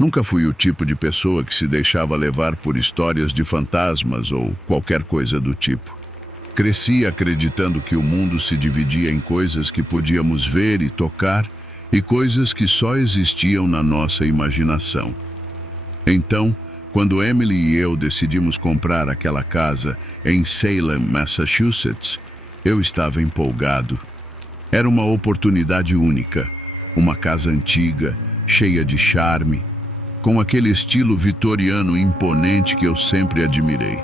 Nunca fui o tipo de pessoa que se deixava levar por histórias de fantasmas ou qualquer coisa do tipo. Cresci acreditando que o mundo se dividia em coisas que podíamos ver e tocar e coisas que só existiam na nossa imaginação. Então, quando Emily e eu decidimos comprar aquela casa em Salem, Massachusetts, eu estava empolgado. Era uma oportunidade única, uma casa antiga, cheia de charme, com aquele estilo vitoriano imponente que eu sempre admirei.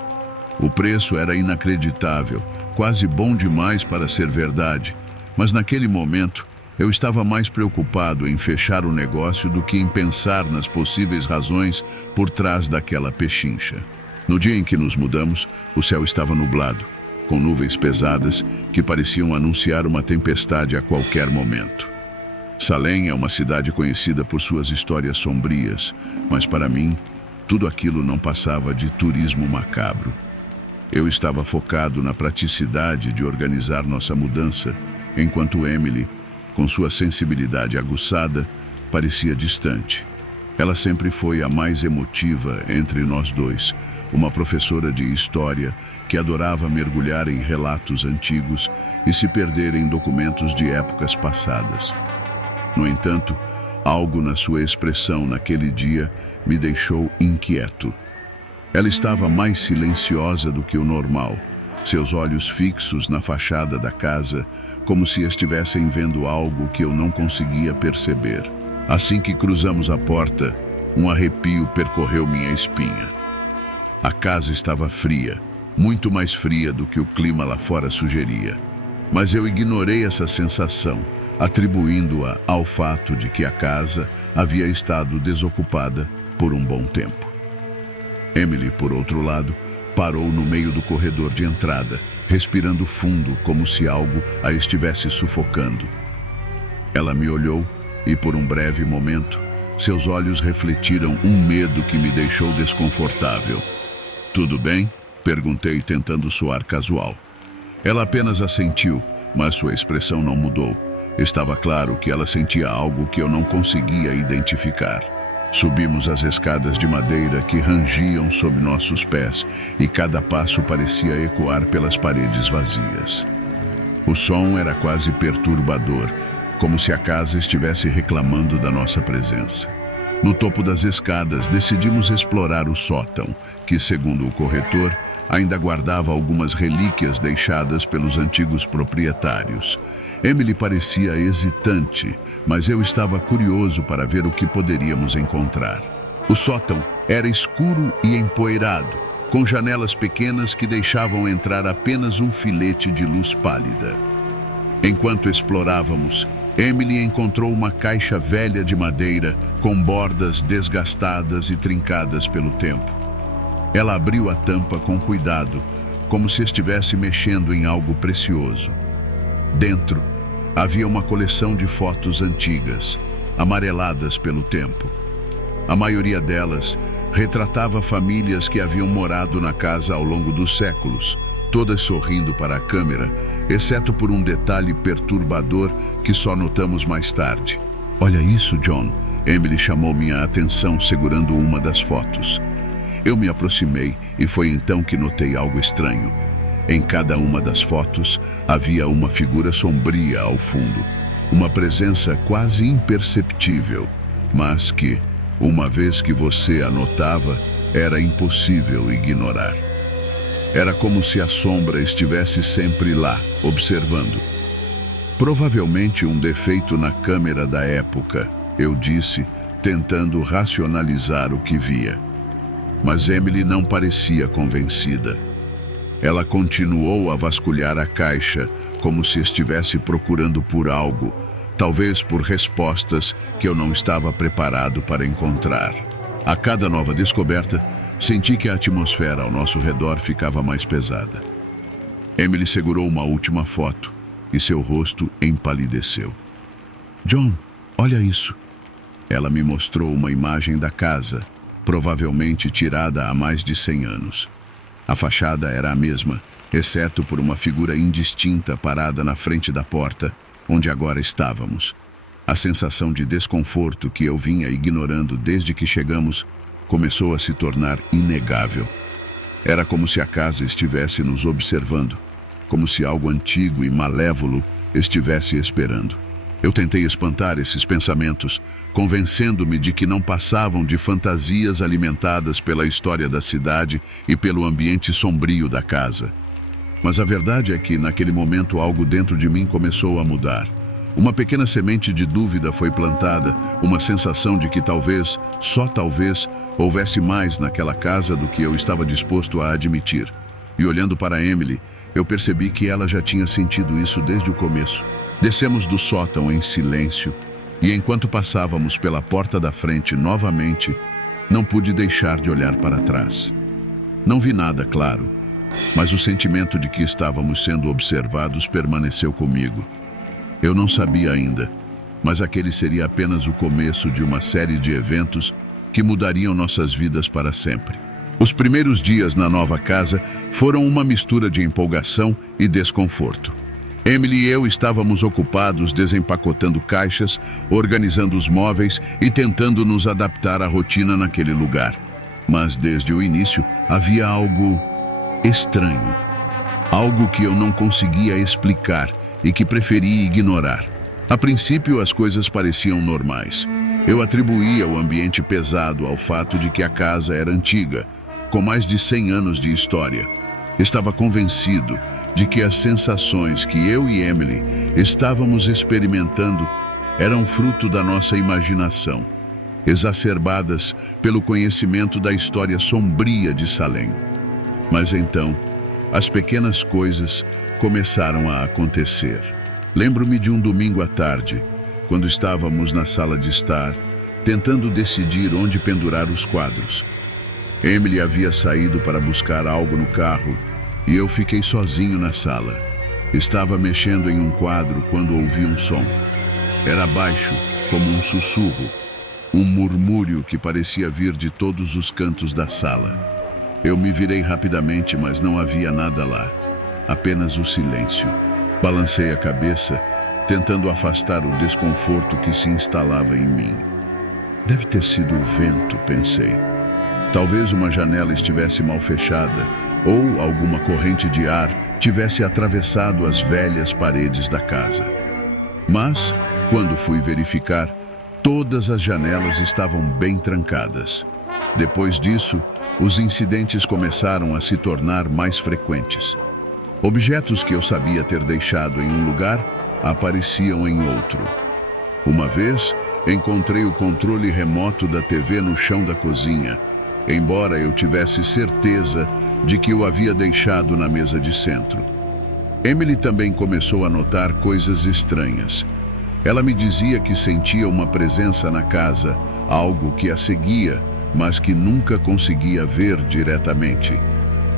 O preço era inacreditável, quase bom demais para ser verdade, mas naquele momento eu estava mais preocupado em fechar o negócio do que em pensar nas possíveis razões por trás daquela pechincha. No dia em que nos mudamos, o céu estava nublado, com nuvens pesadas que pareciam anunciar uma tempestade a qualquer momento. Salem é uma cidade conhecida por suas histórias sombrias, mas para mim, tudo aquilo não passava de turismo macabro. Eu estava focado na praticidade de organizar nossa mudança, enquanto Emily, com sua sensibilidade aguçada, parecia distante. Ela sempre foi a mais emotiva entre nós dois, uma professora de história que adorava mergulhar em relatos antigos e se perder em documentos de épocas passadas. No entanto, algo na sua expressão naquele dia me deixou inquieto. Ela estava mais silenciosa do que o normal, seus olhos fixos na fachada da casa, como se estivessem vendo algo que eu não conseguia perceber. Assim que cruzamos a porta, um arrepio percorreu minha espinha. A casa estava fria, muito mais fria do que o clima lá fora sugeria. Mas eu ignorei essa sensação, atribuindo-a ao fato de que a casa havia estado desocupada por um bom tempo. Emily, por outro lado, parou no meio do corredor de entrada, respirando fundo, como se algo a estivesse sufocando. Ela me olhou e, por um breve momento, seus olhos refletiram um medo que me deixou desconfortável. "Tudo bem?" perguntei, tentando soar casual. Ela apenas assentiu, mas sua expressão não mudou. Estava claro que ela sentia algo que eu não conseguia identificar. Subimos as escadas de madeira que rangiam sob nossos pés e cada passo parecia ecoar pelas paredes vazias. O som era quase perturbador, como se a casa estivesse reclamando da nossa presença. No topo das escadas, decidimos explorar o sótão, que, segundo o corretor, ainda guardava algumas relíquias deixadas pelos antigos proprietários. Emily parecia hesitante, mas eu estava curioso para ver o que poderíamos encontrar. O sótão era escuro e empoeirado, com janelas pequenas que deixavam entrar apenas um filete de luz pálida. Enquanto explorávamos, Emily encontrou uma caixa velha de madeira com bordas desgastadas e trincadas pelo tempo. Ela abriu a tampa com cuidado, como se estivesse mexendo em algo precioso. Dentro, havia uma coleção de fotos antigas, amareladas pelo tempo. A maioria delas retratava famílias que haviam morado na casa ao longo dos séculos, todas sorrindo para a câmera, exceto por um detalhe perturbador que só notamos mais tarde. "Olha isso, John!" Emily chamou minha atenção segurando uma das fotos. Eu me aproximei e foi então que notei algo estranho. Em cada uma das fotos havia uma figura sombria ao fundo, uma presença quase imperceptível, mas que, uma vez que você a notava, era impossível ignorar. Era como se a sombra estivesse sempre lá, observando. "Provavelmente um defeito na câmera da época", eu disse, tentando racionalizar o que via. Mas Emily não parecia convencida. Ela continuou a vasculhar a caixa, como se estivesse procurando por algo, talvez por respostas que eu não estava preparado para encontrar. A cada nova descoberta, senti que a atmosfera ao nosso redor ficava mais pesada. Emily segurou uma última foto e seu rosto empalideceu. "John, olha isso." Ela me mostrou uma imagem da casa, provavelmente tirada há mais de 100 anos. A fachada era a mesma, exceto por uma figura indistinta parada na frente da porta, onde agora estávamos. A sensação de desconforto que eu vinha ignorando desde que chegamos começou a se tornar inegável. Era como se a casa estivesse nos observando, como se algo antigo e malévolo estivesse esperando. Eu tentei espantar esses pensamentos, convencendo-me de que não passavam de fantasias alimentadas pela história da cidade e pelo ambiente sombrio da casa. Mas a verdade é que, naquele momento, algo dentro de mim começou a mudar. Uma pequena semente de dúvida foi plantada, uma sensação de que talvez, só talvez, houvesse mais naquela casa do que eu estava disposto a admitir. E olhando para Emily, eu percebi que ela já tinha sentido isso desde o começo. Descemos do sótão em silêncio, e enquanto passávamos pela porta da frente novamente, não pude deixar de olhar para trás. Não vi nada, claro, mas o sentimento de que estávamos sendo observados permaneceu comigo. Eu não sabia ainda, mas aquele seria apenas o começo de uma série de eventos que mudariam nossas vidas para sempre. Os primeiros dias na nova casa foram uma mistura de empolgação e desconforto. Emily e eu estávamos ocupados desempacotando caixas, organizando os móveis e tentando nos adaptar à rotina naquele lugar. Mas desde o início havia algo estranho. Algo que eu não conseguia explicar e que preferi ignorar. A princípio, as coisas pareciam normais. Eu atribuía o ambiente pesado ao fato de que a casa era antiga, com mais de 100 anos de história. Estava convencido de que as sensações que eu e Emily estávamos experimentando eram fruto da nossa imaginação, exacerbadas pelo conhecimento da história sombria de Salem. Mas então, as pequenas coisas começaram a acontecer. Lembro-me de um domingo à tarde, quando estávamos na sala de estar, tentando decidir onde pendurar os quadros. Emily havia saído para buscar algo no carro e eu fiquei sozinho na sala. Estava mexendo em um quadro quando ouvi um som. Era baixo, como um sussurro, um murmúrio que parecia vir de todos os cantos da sala. Eu me virei rapidamente, mas não havia nada lá, apenas o silêncio. Balancei a cabeça, tentando afastar o desconforto que se instalava em mim. Deve ter sido o vento, pensei. Talvez uma janela estivesse mal fechada, ou alguma corrente de ar tivesse atravessado as velhas paredes da casa. Mas, quando fui verificar, todas as janelas estavam bem trancadas. Depois disso, os incidentes começaram a se tornar mais frequentes. Objetos que eu sabia ter deixado em um lugar apareciam em outro. Uma vez, encontrei o controle remoto da TV no chão da cozinha, embora eu tivesse certeza de que o havia deixado na mesa de centro. Emily também começou a notar coisas estranhas. Ela me dizia que sentia uma presença na casa, algo que a seguia, mas que nunca conseguia ver diretamente.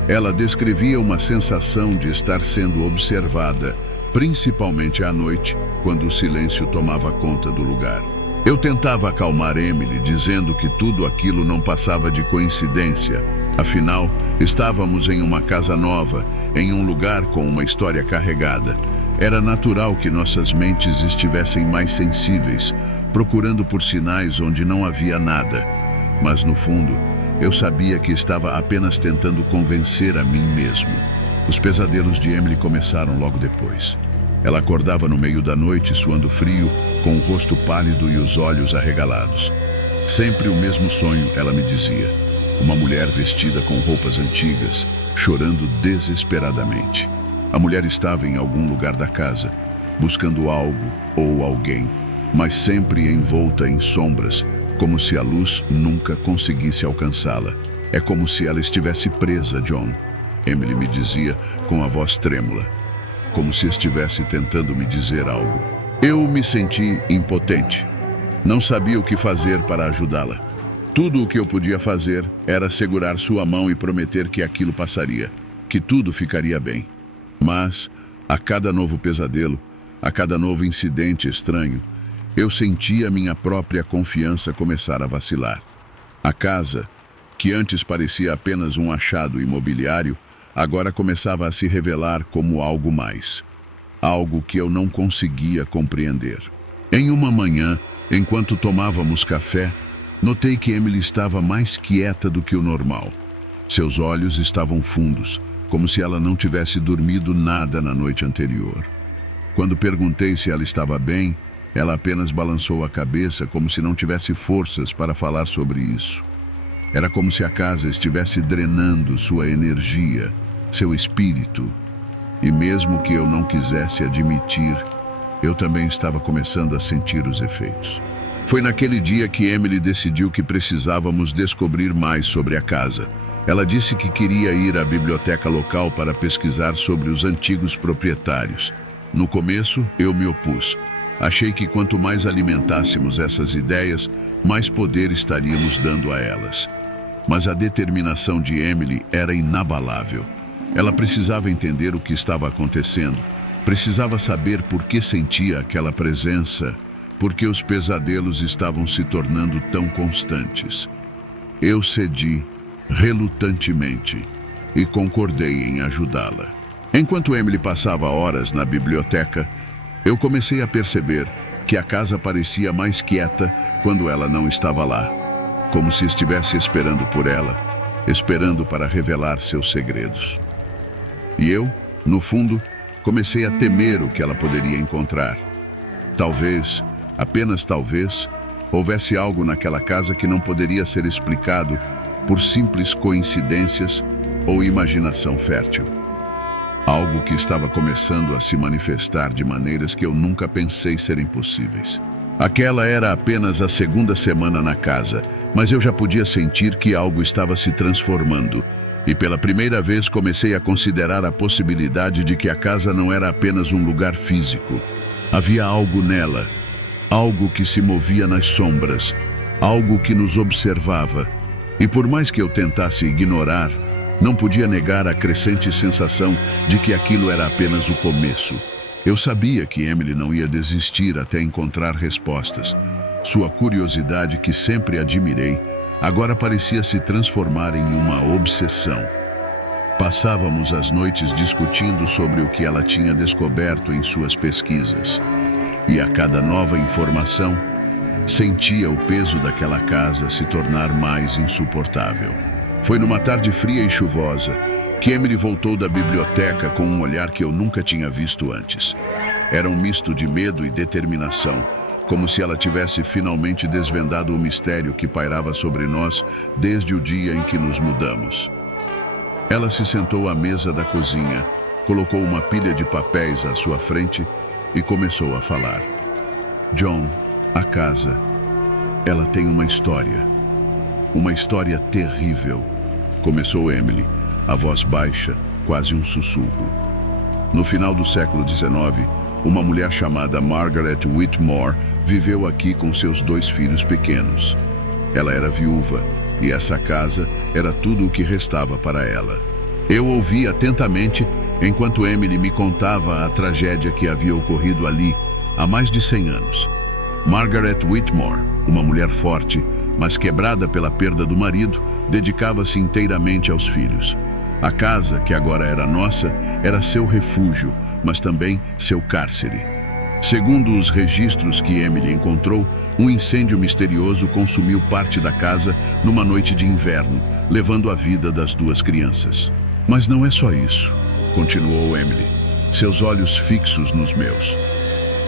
Ela descrevia uma sensação de estar sendo observada, principalmente à noite, quando o silêncio tomava conta do lugar. Eu tentava acalmar Emily, dizendo que tudo aquilo não passava de coincidência. Afinal, estávamos em uma casa nova, em um lugar com uma história carregada. Era natural que nossas mentes estivessem mais sensíveis, procurando por sinais onde não havia nada. Mas, no fundo, eu sabia que estava apenas tentando convencer a mim mesmo. Os pesadelos de Emily começaram logo depois. Ela acordava no meio da noite, suando frio, com o rosto pálido e os olhos arregalados. Sempre o mesmo sonho, ela me dizia. Uma mulher vestida com roupas antigas, chorando desesperadamente. A mulher estava em algum lugar da casa, buscando algo ou alguém, mas sempre envolta em sombras, como se a luz nunca conseguisse alcançá-la. É como se ela estivesse presa, John, Emily me dizia com a voz trêmula, como se estivesse tentando me dizer algo. Eu me senti impotente. Não sabia o que fazer para ajudá-la. Tudo o que eu podia fazer era segurar sua mão e prometer que aquilo passaria, que tudo ficaria bem. Mas, a cada novo pesadelo, a cada novo incidente estranho, eu sentia minha própria confiança começar a vacilar. A casa, que antes parecia apenas um achado imobiliário, agora começava a se revelar como algo mais. Algo que eu não conseguia compreender. Em uma manhã, enquanto tomávamos café, notei que Emily estava mais quieta do que o normal. Seus olhos estavam fundos, como se ela não tivesse dormido nada na noite anterior. Quando perguntei se ela estava bem, ela apenas balançou a cabeça como se não tivesse forças para falar sobre isso. Era como se a casa estivesse drenando sua energia, seu espírito. E mesmo que eu não quisesse admitir, eu também estava começando a sentir os efeitos. Foi naquele dia que Emily decidiu que precisávamos descobrir mais sobre a casa. Ela disse que queria ir à biblioteca local para pesquisar sobre os antigos proprietários. No começo, eu me opus. Achei que quanto mais alimentássemos essas ideias, mais poder estaríamos dando a elas. Mas a determinação de Emily era inabalável. Ela precisava entender o que estava acontecendo. Precisava saber por que sentia aquela presença, por que os pesadelos estavam se tornando tão constantes. Eu cedi, relutantemente, e concordei em ajudá-la. Enquanto Emily passava horas na biblioteca, eu comecei a perceber que a casa parecia mais quieta quando ela não estava lá, como se estivesse esperando por ela, esperando para revelar seus segredos. E eu, no fundo, comecei a temer o que ela poderia encontrar. Talvez, apenas talvez, houvesse algo naquela casa que não poderia ser explicado por simples coincidências ou imaginação fértil. Algo que estava começando a se manifestar de maneiras que eu nunca pensei serem possíveis. Aquela era apenas a segunda semana na casa, mas eu já podia sentir que algo estava se transformando. E pela primeira vez comecei a considerar a possibilidade de que a casa não era apenas um lugar físico. Havia algo nela, algo que se movia nas sombras, algo que nos observava. E por mais que eu tentasse ignorar, não podia negar a crescente sensação de que aquilo era apenas o começo. Eu sabia que Emily não ia desistir até encontrar respostas. Sua curiosidade, que sempre admirei, agora parecia se transformar em uma obsessão. Passávamos as noites discutindo sobre o que ela tinha descoberto em suas pesquisas. E a cada nova informação, sentia o peso daquela casa se tornar mais insuportável. Foi numa tarde fria e chuvosa que Emily voltou da biblioteca com um olhar que eu nunca tinha visto antes. Era um misto de medo e determinação, como se ela tivesse finalmente desvendado o mistério que pairava sobre nós desde o dia em que nos mudamos. Ela se sentou à mesa da cozinha, colocou uma pilha de papéis à sua frente e começou a falar. John, a casa, ela tem uma história terrível, começou Emily, a voz baixa, quase um sussurro. No final do século XIX, uma mulher chamada Margaret Whitmore viveu aqui com seus 2 filhos pequenos. Ela era viúva e essa casa era tudo o que restava para ela. Eu ouvi atentamente enquanto Emily me contava a tragédia que havia ocorrido ali há mais de 100 anos. Margaret Whitmore, uma mulher forte, mas quebrada pela perda do marido, dedicava-se inteiramente aos filhos. A casa, que agora era nossa, era seu refúgio, mas também seu cárcere. Segundo os registros que Emily encontrou, um incêndio misterioso consumiu parte da casa numa noite de inverno, levando a vida das 2 crianças. Mas não é só isso, continuou Emily, seus olhos fixos nos meus.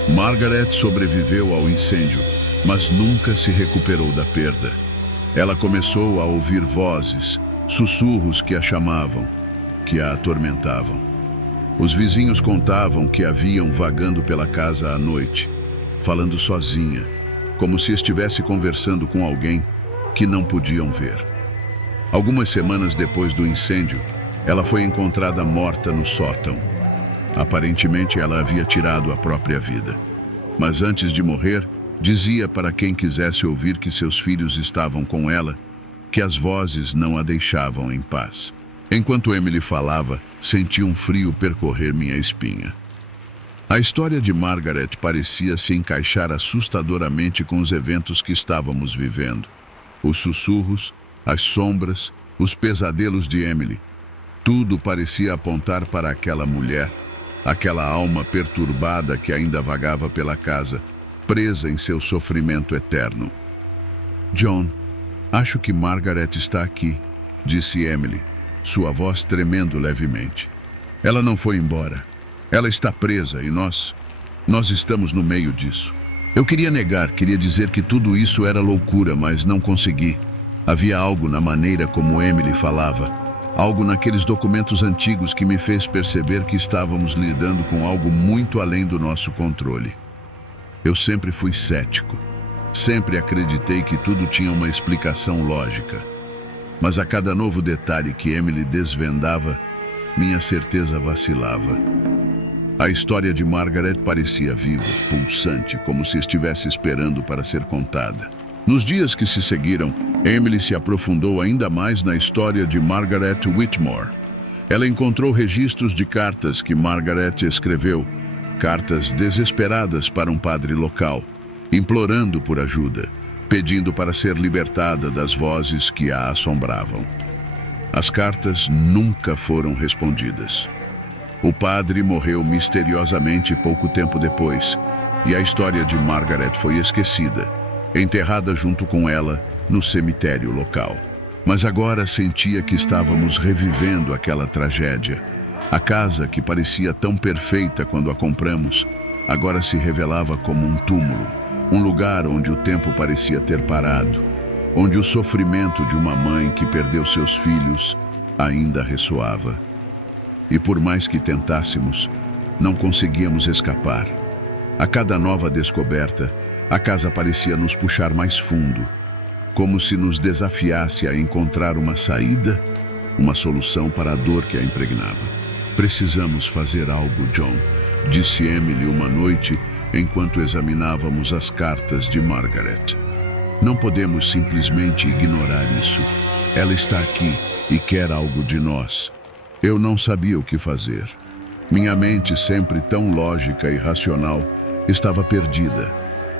Margaret sobreviveu ao incêndio, mas nunca se recuperou da perda. Ela começou a ouvir vozes, sussurros que a chamavam, que a atormentavam. Os vizinhos contavam que a viam vagando pela casa à noite, falando sozinha, como se estivesse conversando com alguém que não podiam ver. Algumas semanas depois do incêndio, ela foi encontrada morta no sótão. Aparentemente, ela havia tirado a própria vida. Mas antes de morrer, dizia para quem quisesse ouvir que seus filhos estavam com ela, que as vozes não a deixavam em paz. Enquanto Emily falava, senti um frio percorrer minha espinha. A história de Margaret parecia se encaixar assustadoramente com os eventos que estávamos vivendo. Os sussurros, as sombras, os pesadelos de Emily. Tudo parecia apontar para aquela mulher, aquela alma perturbada que ainda vagava pela casa, presa em seu sofrimento eterno. John, acho que Margaret está aqui, disse Emily, sua voz tremendo levemente. Ela não foi embora. Ela está presa e nós estamos no meio disso. Eu queria negar, queria dizer que tudo isso era loucura, mas não consegui. Havia algo na maneira como Emily falava, algo naqueles documentos antigos que me fez perceber que estávamos lidando com algo muito além do nosso controle. Eu sempre fui cético. Sempre acreditei que tudo tinha uma explicação lógica. Mas a cada novo detalhe que Emily desvendava, minha certeza vacilava. A história de Margaret parecia viva, pulsante, como se estivesse esperando para ser contada. Nos dias que se seguiram, Emily se aprofundou ainda mais na história de Margaret Whitmore. Ela encontrou registros de cartas que Margaret escreveu, cartas desesperadas para um padre local, implorando por ajuda, pedindo para ser libertada das vozes que a assombravam. As cartas nunca foram respondidas. O padre morreu misteriosamente pouco tempo depois, e a história de Margaret foi esquecida, enterrada junto com ela no cemitério local. Mas agora sentia que estávamos revivendo aquela tragédia. A casa, que parecia tão perfeita quando a compramos, agora se revelava como um túmulo, um lugar onde o tempo parecia ter parado, onde o sofrimento de uma mãe que perdeu seus filhos ainda ressoava. E por mais que tentássemos, não conseguíamos escapar. A cada nova descoberta, a casa parecia nos puxar mais fundo, como se nos desafiasse a encontrar uma saída, uma solução para a dor que a impregnava. Precisamos fazer algo, John, disse Emily uma noite enquanto examinávamos as cartas de Margaret. Não podemos simplesmente ignorar isso. Ela está aqui e quer algo de nós. Eu não sabia o que fazer. Minha mente, sempre tão lógica e racional, estava perdida.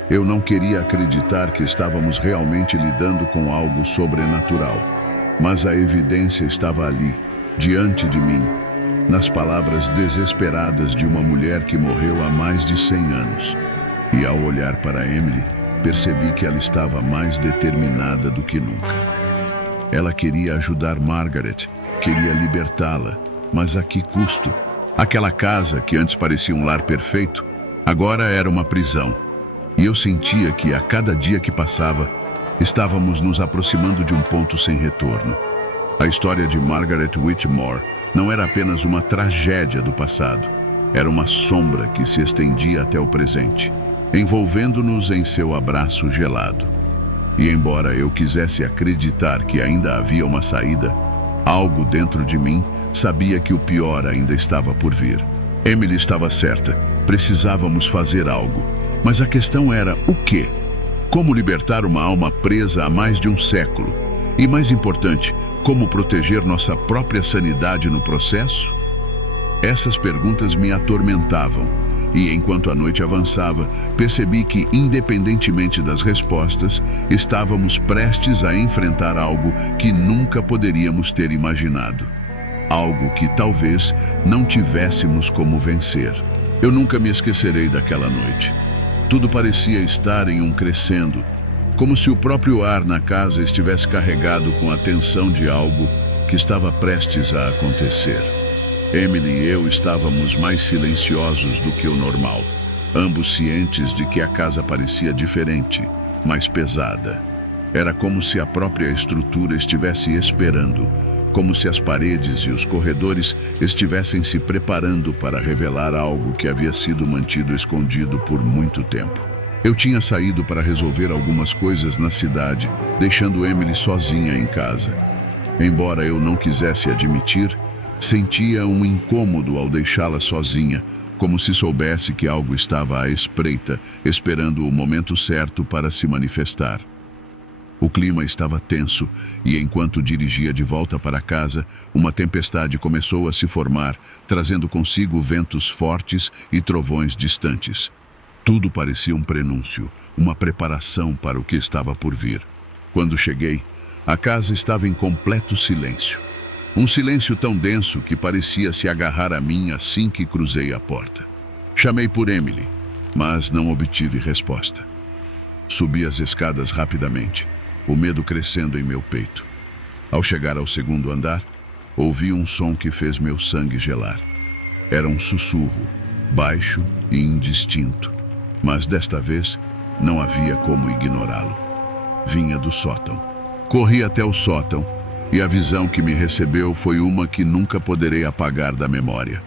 Eu não queria acreditar que estávamos realmente lidando com algo sobrenatural. Mas a evidência estava ali, diante de mim, nas palavras desesperadas de uma mulher que morreu há mais de 100 anos. E ao olhar para Emily, percebi que ela estava mais determinada do que nunca. Ela queria ajudar Margaret, queria libertá-la, mas a que custo? Aquela casa, que antes parecia um lar perfeito, agora era uma prisão. E eu sentia que, a cada dia que passava, estávamos nos aproximando de um ponto sem retorno. A história de Margaret Whitmore não era apenas uma tragédia do passado, era uma sombra que se estendia até o presente, envolvendo-nos em seu abraço gelado. E embora eu quisesse acreditar que ainda havia uma saída, algo dentro de mim sabia que o pior ainda estava por vir. Emily estava certa, precisávamos fazer algo. Mas a questão era o quê? Como libertar uma alma presa há mais de um século? E mais importante, como proteger nossa própria sanidade no processo? Essas perguntas me atormentavam. E enquanto a noite avançava, percebi que, independentemente das respostas, estávamos prestes a enfrentar algo que nunca poderíamos ter imaginado. Algo que talvez não tivéssemos como vencer. Eu nunca me esquecerei daquela noite. Tudo parecia estar em um crescendo, como se o próprio ar na casa estivesse carregado com a tensão de algo que estava prestes a acontecer. Emily e eu estávamos mais silenciosos do que o normal, ambos cientes de que a casa parecia diferente, mais pesada. Era como se a própria estrutura estivesse esperando, como se as paredes e os corredores estivessem se preparando para revelar algo que havia sido mantido escondido por muito tempo. Eu tinha saído para resolver algumas coisas na cidade, deixando Emily sozinha em casa. Embora eu não quisesse admitir, sentia um incômodo ao deixá-la sozinha, como se soubesse que algo estava à espreita, esperando o momento certo para se manifestar. O clima estava tenso e, enquanto dirigia de volta para casa, uma tempestade começou a se formar, trazendo consigo ventos fortes e trovões distantes. Tudo parecia um prenúncio, uma preparação para o que estava por vir. Quando cheguei, a casa estava em completo silêncio. Um silêncio tão denso que parecia se agarrar a mim assim que cruzei a porta. Chamei por Emily. mas não obtive resposta. Subi as escadas rapidamente, o medo crescendo em meu peito. Ao chegar ao segundo andar, ouvi um som que fez meu sangue gelar. Era um sussurro, baixo e indistinto, mas desta vez não havia como ignorá-lo. Vinha do sótão. Corri até o sótão e a visão que me recebeu foi uma que nunca poderei apagar da memória.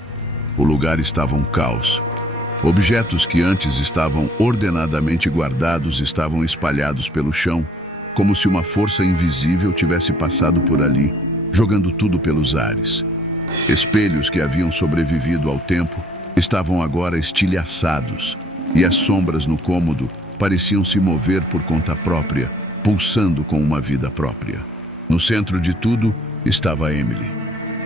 O lugar estava um caos. Objetos que antes estavam ordenadamente guardados estavam espalhados pelo chão, como se uma força invisível tivesse passado por ali, jogando tudo pelos ares. Espelhos que haviam sobrevivido ao tempo estavam agora estilhaçados, e as sombras no cômodo pareciam se mover por conta própria, pulsando com uma vida própria. No centro de tudo estava Emily.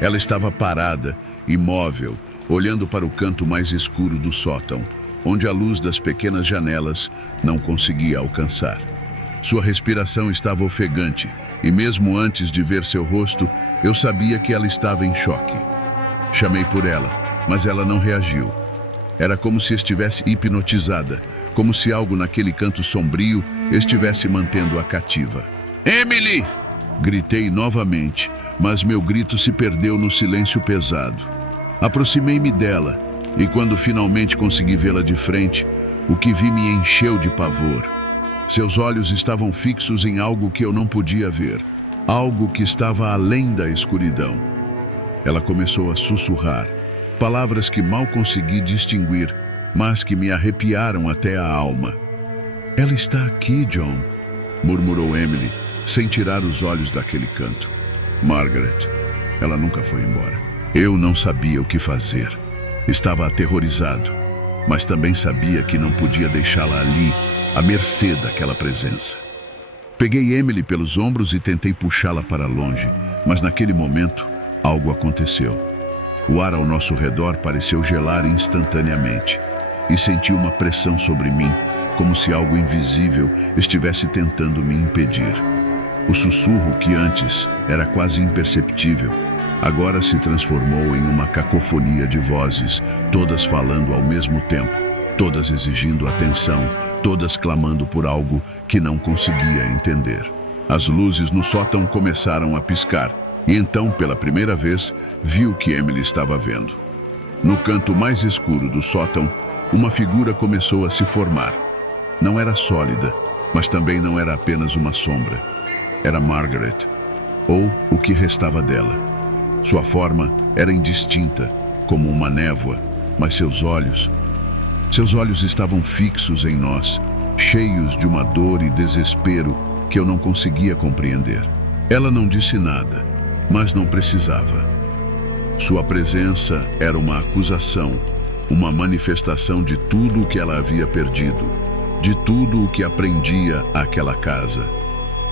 Ela estava parada, imóvel, olhando para o canto mais escuro do sótão, onde a luz das pequenas janelas não conseguia alcançar. Sua respiração estava ofegante, e mesmo antes de ver seu rosto, eu sabia que ela estava em choque. Chamei por ela, mas ela não reagiu. Era como se estivesse hipnotizada, como se algo naquele canto sombrio estivesse mantendo-a cativa. "Emily!" Gritei novamente, mas meu grito se perdeu no silêncio pesado. Aproximei-me dela, e quando finalmente consegui vê-la de frente, o que vi me encheu de pavor. Seus olhos estavam fixos em algo que eu não podia ver, algo que estava além da escuridão. Ela começou a sussurrar, palavras que mal consegui distinguir, mas que me arrepiaram até a alma. "Ela está aqui, John", murmurou Emily, sem tirar os olhos daquele canto. "Margaret, ela nunca foi embora." Eu não sabia o que fazer. Estava aterrorizado, mas também sabia que não podia deixá-la ali, à mercê daquela presença. Peguei Emily pelos ombros e tentei puxá-la para longe, mas naquele momento, algo aconteceu. O ar ao nosso redor pareceu gelar instantaneamente, e senti uma pressão sobre mim, como se algo invisível estivesse tentando me impedir. O sussurro, que antes era quase imperceptível, agora se transformou em uma cacofonia de vozes, todas falando ao mesmo tempo, todas exigindo atenção, todas clamando por algo que não conseguia entender. As luzes no sótão começaram a piscar, e então, pela primeira vez, vi o que Emily estava vendo. No canto mais escuro do sótão, uma figura começou a se formar. Não era sólida, mas também não era apenas uma sombra. Era Margaret, ou o que restava dela. Sua forma era indistinta, como uma névoa, mas seus olhos estavam fixos em nós, cheios de uma dor e desespero que eu não conseguia compreender. Ela não disse nada, mas não precisava. Sua presença era uma acusação, uma manifestação de tudo o que ela havia perdido, de tudo o que aprendia àquela casa.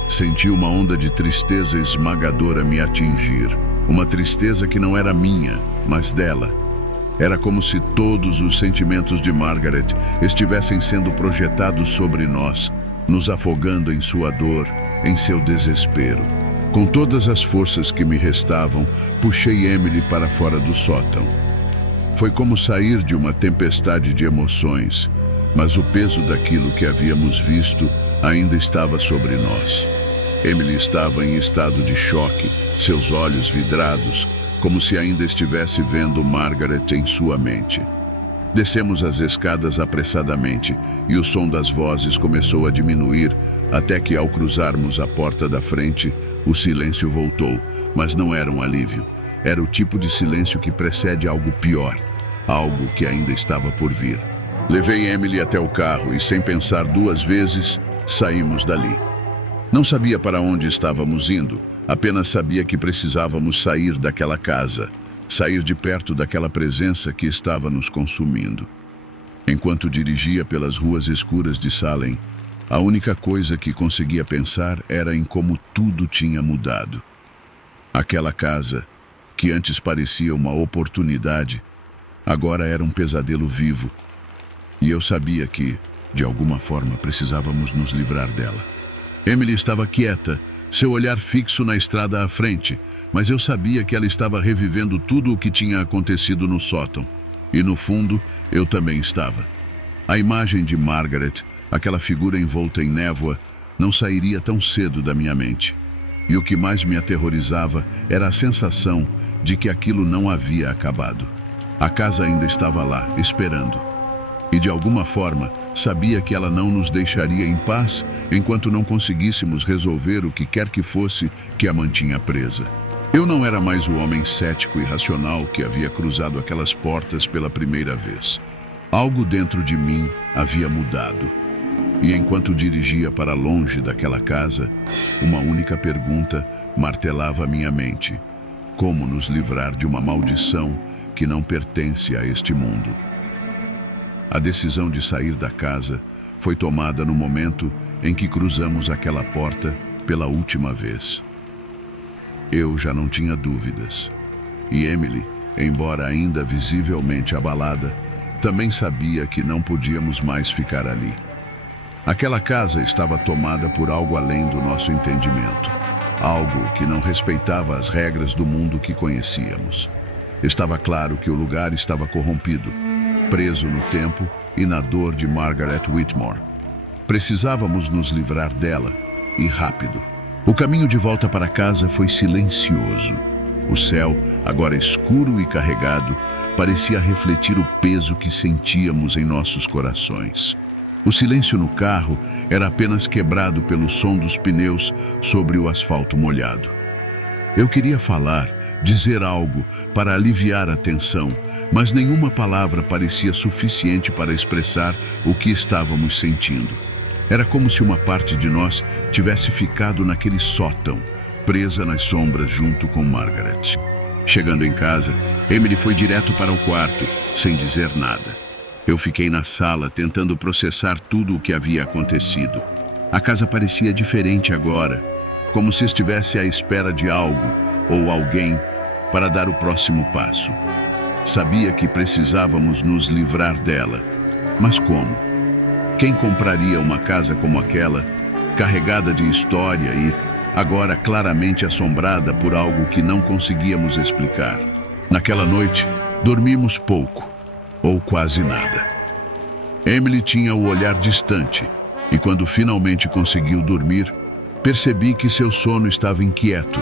Senti uma onda de tristeza esmagadora me atingir, uma tristeza que não era minha, mas dela. Era como se todos os sentimentos de Margaret estivessem sendo projetados sobre nós, nos afogando em sua dor, em seu desespero. Com todas as forças que me restavam, puxei Emily para fora do sótão. Foi como sair de uma tempestade de emoções, mas o peso daquilo que havíamos visto ainda estava sobre nós. Emily estava em estado de choque, seus olhos vidrados, como se ainda estivesse vendo Margaret em sua mente. Descemos as escadas apressadamente e o som das vozes começou a diminuir até que, ao cruzarmos a porta da frente, o silêncio voltou, mas não era um alívio. Era o tipo de silêncio que precede algo pior, algo que ainda estava por vir. Levei Emily até o carro e, sem pensar duas vezes, saímos dali. Não sabia para onde estávamos indo, apenas sabia que precisávamos sair daquela casa, sair de perto daquela presença que estava nos consumindo. Enquanto dirigia pelas ruas escuras de Salem, a única coisa que conseguia pensar era em como tudo tinha mudado. Aquela casa, que antes parecia uma oportunidade, agora era um pesadelo vivo, e eu sabia que, de alguma forma, precisávamos nos livrar dela. Emily estava quieta, seu olhar fixo na estrada à frente, mas eu sabia que ela estava revivendo tudo o que tinha acontecido no sótão. E no fundo, eu também estava. A imagem de Margaret, aquela figura envolta em névoa, não sairia tão cedo da minha mente. E o que mais me aterrorizava era a sensação de que aquilo não havia acabado. A casa ainda estava lá, esperando. E de alguma forma, sabia que ela não nos deixaria em paz enquanto não conseguíssemos resolver o que quer que fosse que a mantinha presa. Eu não era mais o homem cético e racional que havia cruzado aquelas portas pela primeira vez. Algo dentro de mim havia mudado. E enquanto dirigia para longe daquela casa, uma única pergunta martelava a minha mente: como nos livrar de uma maldição que não pertence a este mundo? A decisão de sair da casa foi tomada no momento em que cruzamos aquela porta pela última vez. Eu já não tinha dúvidas. E Emily, embora ainda visivelmente abalada, também sabia que não podíamos mais ficar ali. Aquela casa estava tomada por algo além do nosso entendimento, algo que não respeitava as regras do mundo que conhecíamos. Estava claro que o lugar estava corrompido, preso no tempo e na dor de Margaret Whitmore. Precisávamos nos livrar dela, e rápido. O caminho de volta para casa foi silencioso. O céu, agora escuro e carregado, parecia refletir o peso que sentíamos em nossos corações. O silêncio no carro era apenas quebrado pelo som dos pneus sobre o asfalto molhado. Eu queria falar, dizer algo para aliviar a tensão, mas nenhuma palavra parecia suficiente para expressar o que estávamos sentindo. Era como se uma parte de nós tivesse ficado naquele sótão, presa nas sombras junto com Margaret. Chegando em casa, Emily foi direto para o quarto, sem dizer nada. Eu fiquei na sala tentando processar tudo o que havia acontecido. A casa parecia diferente agora, como se estivesse à espera de algo ou alguém para dar o próximo passo. Sabia que precisávamos nos livrar dela, mas como? Quem compraria uma casa como aquela, carregada de história e agora claramente assombrada por algo que não conseguíamos explicar? Naquela noite, dormimos pouco, ou quase nada. Emily tinha o olhar distante, e quando finalmente conseguiu dormir, percebi que seu sono estava inquieto,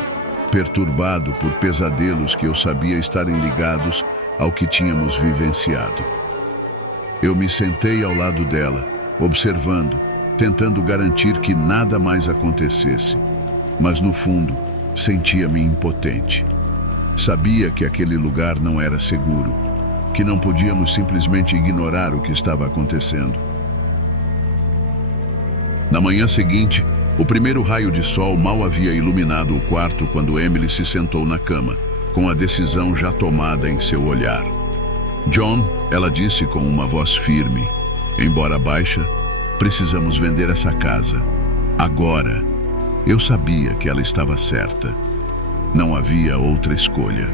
perturbado por pesadelos que eu sabia estarem ligados ao que tínhamos vivenciado. Eu me sentei ao lado dela, observando, tentando garantir que nada mais acontecesse, mas no fundo, sentia-me impotente. Sabia que aquele lugar não era seguro, que não podíamos simplesmente ignorar o que estava acontecendo. Na manhã seguinte, o primeiro raio de sol mal havia iluminado o quarto quando Emily se sentou na cama, com a decisão já tomada em seu olhar. "John", ela disse com uma voz firme, embora baixa, "precisamos vender essa casa. Agora." Eu sabia que ela estava certa. Não havia outra escolha.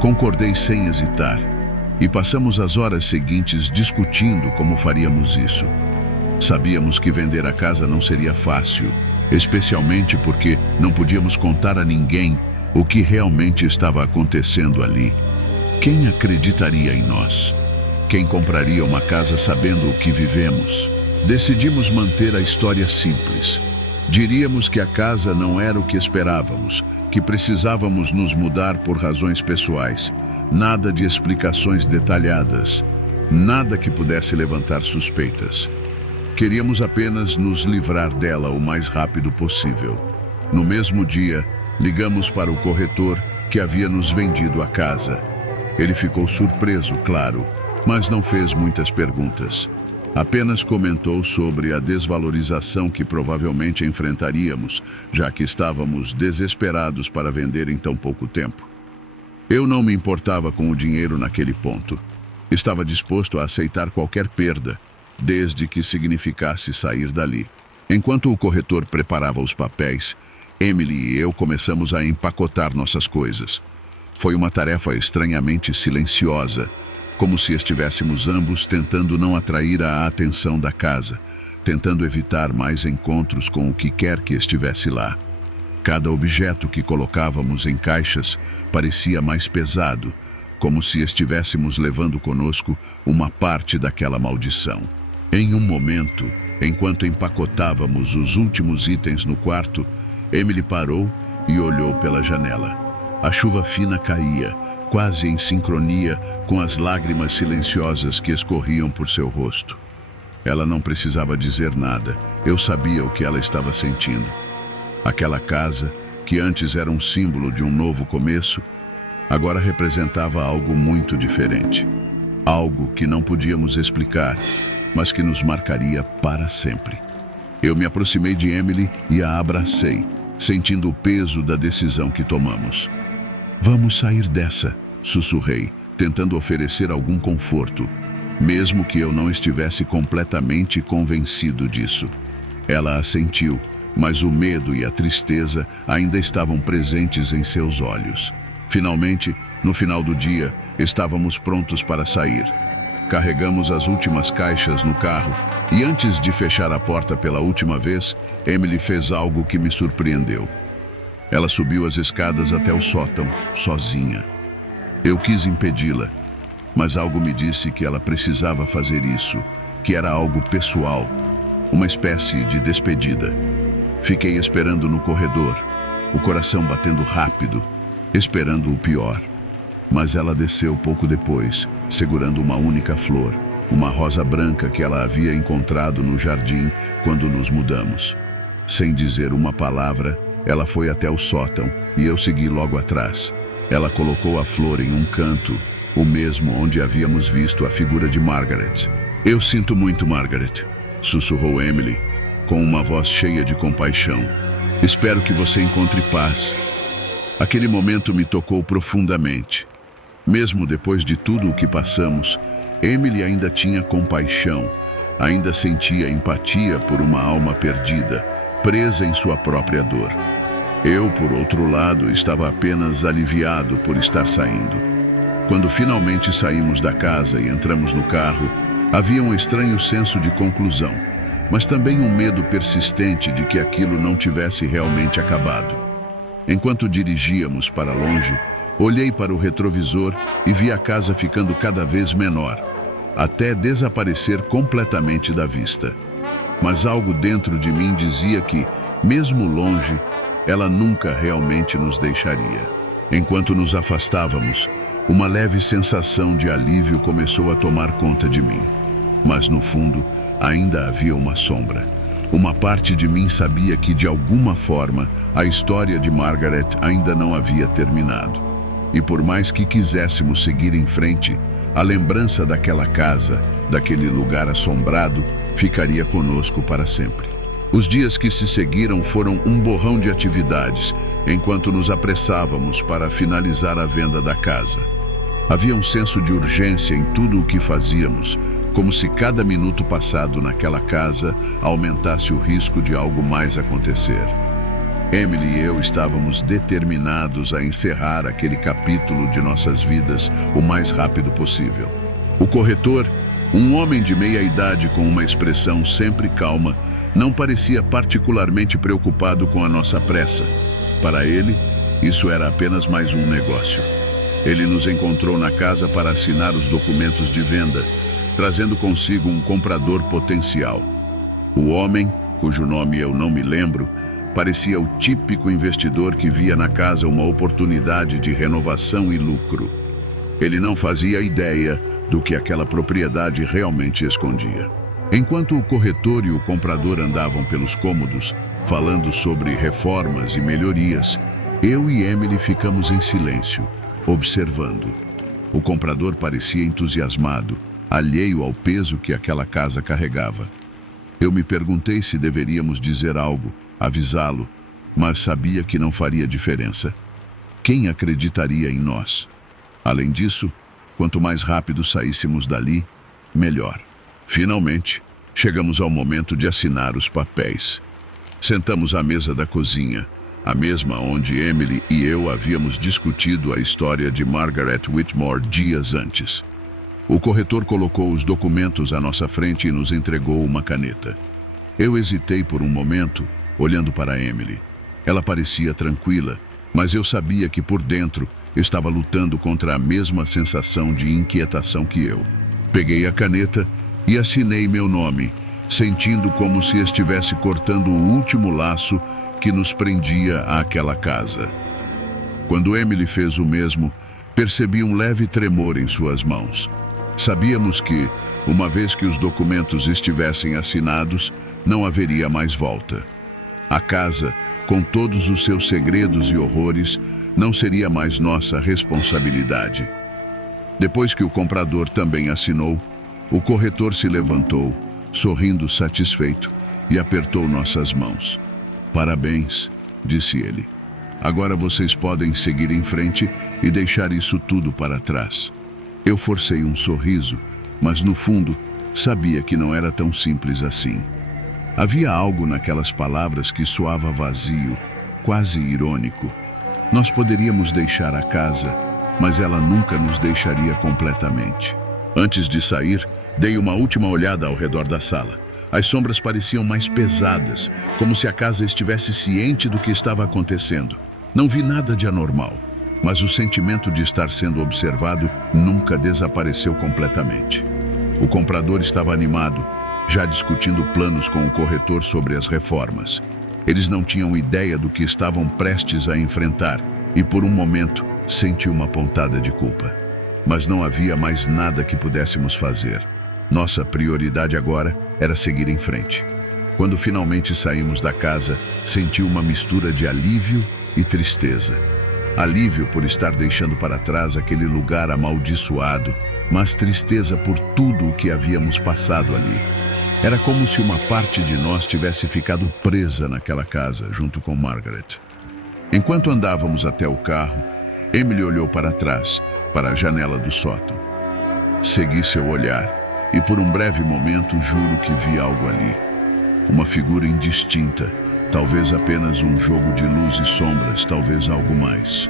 Concordei sem hesitar, e passamos as horas seguintes discutindo como faríamos isso. Sabíamos que vender a casa não seria fácil, especialmente porque não podíamos contar a ninguém o que realmente estava acontecendo ali. Quem acreditaria em nós? Quem compraria uma casa sabendo o que vivemos? Decidimos manter a história simples. Diríamos que a casa não era o que esperávamos, que precisávamos nos mudar por razões pessoais. Nada de explicações detalhadas, nada que pudesse levantar suspeitas. Queríamos apenas nos livrar dela o mais rápido possível. No mesmo dia, ligamos para o corretor que havia nos vendido a casa. Ele ficou surpreso, claro, mas não fez muitas perguntas. Apenas comentou sobre a desvalorização que provavelmente enfrentaríamos, já que estávamos desesperados para vender em tão pouco tempo. Eu não me importava com o dinheiro naquele ponto. Estava disposto a aceitar qualquer perda, desde que significasse sair dali. Enquanto o corretor preparava os papéis, Emily e eu começamos a empacotar nossas coisas. Foi uma tarefa estranhamente silenciosa, como se estivéssemos ambos tentando não atrair a atenção da casa, tentando evitar mais encontros com o que quer que estivesse lá. Cada objeto que colocávamos em caixas parecia mais pesado, como se estivéssemos levando conosco uma parte daquela maldição. Em um momento, enquanto empacotávamos os últimos itens no quarto, Emily parou e olhou pela janela. A chuva fina caía, quase em sincronia com as lágrimas silenciosas que escorriam por seu rosto. Ela não precisava dizer nada, eu sabia o que ela estava sentindo. Aquela casa, que antes era um símbolo de um novo começo, agora representava algo muito diferente. Algo que não podíamos explicar, mas que nos marcaria para sempre. Eu me aproximei de Emily e a abracei, sentindo o peso da decisão que tomamos. "Vamos sair dessa", sussurrei, tentando oferecer algum conforto, mesmo que eu não estivesse completamente convencido disso. Ela assentiu, mas o medo e a tristeza ainda estavam presentes em seus olhos. Finalmente, no final do dia, estávamos prontos para sair. Carregamos as últimas caixas no carro e antes de fechar a porta pela última vez, Emily fez algo que me surpreendeu. Ela subiu as escadas até o sótão, sozinha. Eu quis impedi-la, mas algo me disse que ela precisava fazer isso, que era algo pessoal, uma espécie de despedida. Fiquei esperando no corredor, o coração batendo rápido, esperando o pior. Mas ela desceu pouco depois, segurando uma única flor, uma rosa branca que ela havia encontrado no jardim quando nos mudamos. Sem dizer uma palavra, ela foi até o sótão e eu segui logo atrás. Ela colocou a flor em um canto, o mesmo onde havíamos visto a figura de Margaret. "Eu sinto muito, Margaret", sussurrou Emily, com uma voz cheia de compaixão. "Espero que você encontre paz." Aquele momento me tocou profundamente. Mesmo depois de tudo o que passamos, Emily ainda tinha compaixão, ainda sentia empatia por uma alma perdida, presa em sua própria dor. Eu, por outro lado, estava apenas aliviado por estar saindo. Quando finalmente saímos da casa e entramos no carro, havia um estranho senso de conclusão, mas também um medo persistente de que aquilo não tivesse realmente acabado. Enquanto dirigíamos para longe, olhei para o retrovisor e vi a casa ficando cada vez menor, até desaparecer completamente da vista. Mas algo dentro de mim dizia que, mesmo longe, ela nunca realmente nos deixaria. Enquanto nos afastávamos, uma leve sensação de alívio começou a tomar conta de mim. Mas no fundo, ainda havia uma sombra. Uma parte de mim sabia que, de alguma forma, a história de Margaret ainda não havia terminado. E por mais que quiséssemos seguir em frente, a lembrança daquela casa, daquele lugar assombrado, ficaria conosco para sempre. Os dias que se seguiram foram um borrão de atividades, enquanto nos apressávamos para finalizar a venda da casa. Havia um senso de urgência em tudo o que fazíamos, como se cada minuto passado naquela casa aumentasse o risco de algo mais acontecer. Emily e eu estávamos determinados a encerrar aquele capítulo de nossas vidas o mais rápido possível. O corretor, um homem de meia idade com uma expressão sempre calma, não parecia particularmente preocupado com a nossa pressa. Para ele, isso era apenas mais um negócio. Ele nos encontrou na casa para assinar os documentos de venda, trazendo consigo um comprador potencial. O homem, cujo nome eu não me lembro, parecia o típico investidor que via na casa uma oportunidade de renovação e lucro. Ele não fazia ideia do que aquela propriedade realmente escondia. Enquanto o corretor e o comprador andavam pelos cômodos, falando sobre reformas e melhorias, eu e Emily ficamos em silêncio, observando. O comprador parecia entusiasmado, alheio ao peso que aquela casa carregava. Eu me perguntei se deveríamos dizer algo, avisá-lo, mas sabia que não faria diferença. Quem acreditaria em nós? Além disso, quanto mais rápido saíssemos dali, melhor. Finalmente, chegamos ao momento de assinar os papéis. Sentamos à mesa da cozinha, a mesma onde Emily e eu havíamos discutido a história de Margaret Whitmore dias antes. O corretor colocou os documentos à nossa frente e nos entregou uma caneta. Eu hesitei por um momento, olhando para Emily. Ela parecia tranquila, mas eu sabia que por dentro estava lutando contra a mesma sensação de inquietação que eu. Peguei a caneta e assinei meu nome, sentindo como se estivesse cortando o último laço que nos prendia àquela casa. Quando Emily fez o mesmo, percebi um leve tremor em suas mãos. Sabíamos que, uma vez que os documentos estivessem assinados, não haveria mais volta. A casa, com todos os seus segredos e horrores, não seria mais nossa responsabilidade. Depois que o comprador também assinou, o corretor se levantou, sorrindo satisfeito, e apertou nossas mãos. "Parabéns", disse ele. "Agora vocês podem seguir em frente e deixar isso tudo para trás." Eu forcei um sorriso, mas no fundo sabia que não era tão simples assim. Havia algo naquelas palavras que soava vazio, quase irônico. Nós poderíamos deixar a casa, mas ela nunca nos deixaria completamente. Antes de sair, dei uma última olhada ao redor da sala. As sombras pareciam mais pesadas, como se a casa estivesse ciente do que estava acontecendo. Não vi nada de anormal, mas o sentimento de estar sendo observado nunca desapareceu completamente. O comprador estava animado, já discutindo planos com o corretor sobre as reformas. Eles não tinham ideia do que estavam prestes a enfrentar e, por um momento, senti uma pontada de culpa. Mas não havia mais nada que pudéssemos fazer. Nossa prioridade agora era seguir em frente. Quando finalmente saímos da casa, senti uma mistura de alívio e tristeza. Alívio por estar deixando para trás aquele lugar amaldiçoado, mas tristeza por tudo o que havíamos passado ali. Era como se uma parte de nós tivesse ficado presa naquela casa, junto com Margaret. Enquanto andávamos até o carro, Emily olhou para trás, para a janela do sótão. Segui seu olhar e por um breve momento juro que vi algo ali. Uma figura indistinta, talvez apenas um jogo de luz e sombras, talvez algo mais.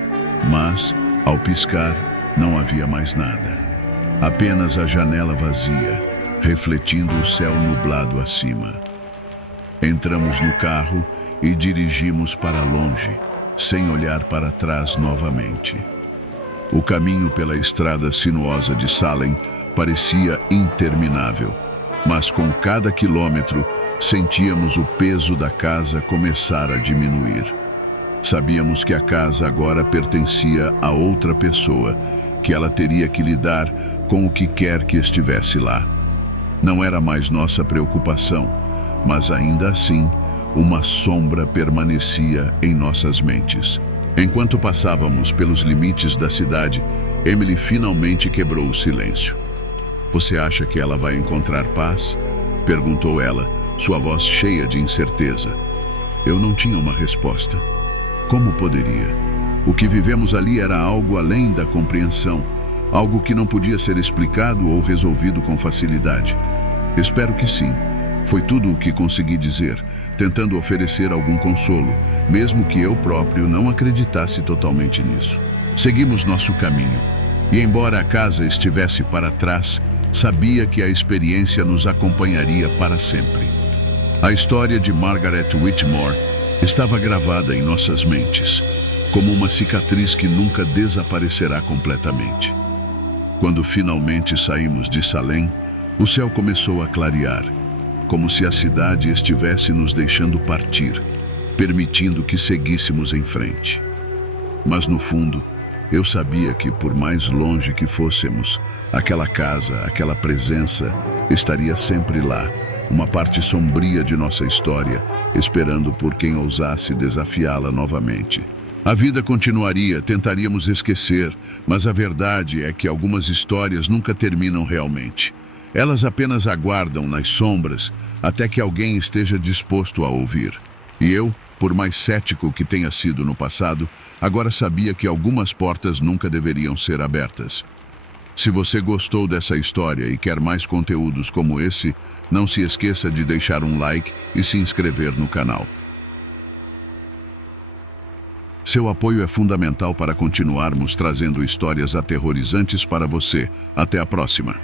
Mas, ao piscar, não havia mais nada. Apenas a janela vazia, refletindo o céu nublado acima. Entramos no carro e dirigimos para longe, sem olhar para trás novamente. O caminho pela estrada sinuosa de Salem parecia interminável, mas com cada quilômetro sentíamos o peso da casa começar a diminuir. Sabíamos que a casa agora pertencia a outra pessoa, que ela teria que lidar com o que quer que estivesse lá. Não era mais nossa preocupação, mas ainda assim, uma sombra permanecia em nossas mentes. Enquanto passávamos pelos limites da cidade, Emily finalmente quebrou o silêncio. "Você acha que ela vai encontrar paz?" perguntou ela, sua voz cheia de incerteza. Eu não tinha uma resposta. Como poderia? O que vivemos ali era algo além da compreensão, algo que não podia ser explicado ou resolvido com facilidade. Espero que sim. Foi tudo o que consegui dizer, tentando oferecer algum consolo, mesmo que eu próprio não acreditasse totalmente nisso. Seguimos nosso caminho, e embora a casa estivesse para trás, sabia que a experiência nos acompanharia para sempre. A história de Margaret Whitmore estava gravada em nossas mentes, como uma cicatriz que nunca desaparecerá completamente. Quando finalmente saímos de Salem, o céu começou a clarear, como se a cidade estivesse nos deixando partir, permitindo que seguíssemos em frente. Mas no fundo, eu sabia que por mais longe que fôssemos, aquela casa, aquela presença, estaria sempre lá, uma parte sombria de nossa história, esperando por quem ousasse desafiá-la novamente. A vida continuaria, tentaríamos esquecer, mas a verdade é que algumas histórias nunca terminam realmente. Elas apenas aguardam nas sombras até que alguém esteja disposto a ouvir. E eu, por mais cético que tenha sido no passado, agora sabia que algumas portas nunca deveriam ser abertas. Se você gostou dessa história e quer mais conteúdos como esse, não se esqueça de deixar um like e se inscrever no canal. Seu apoio é fundamental para continuarmos trazendo histórias aterrorizantes para você. Até a próxima!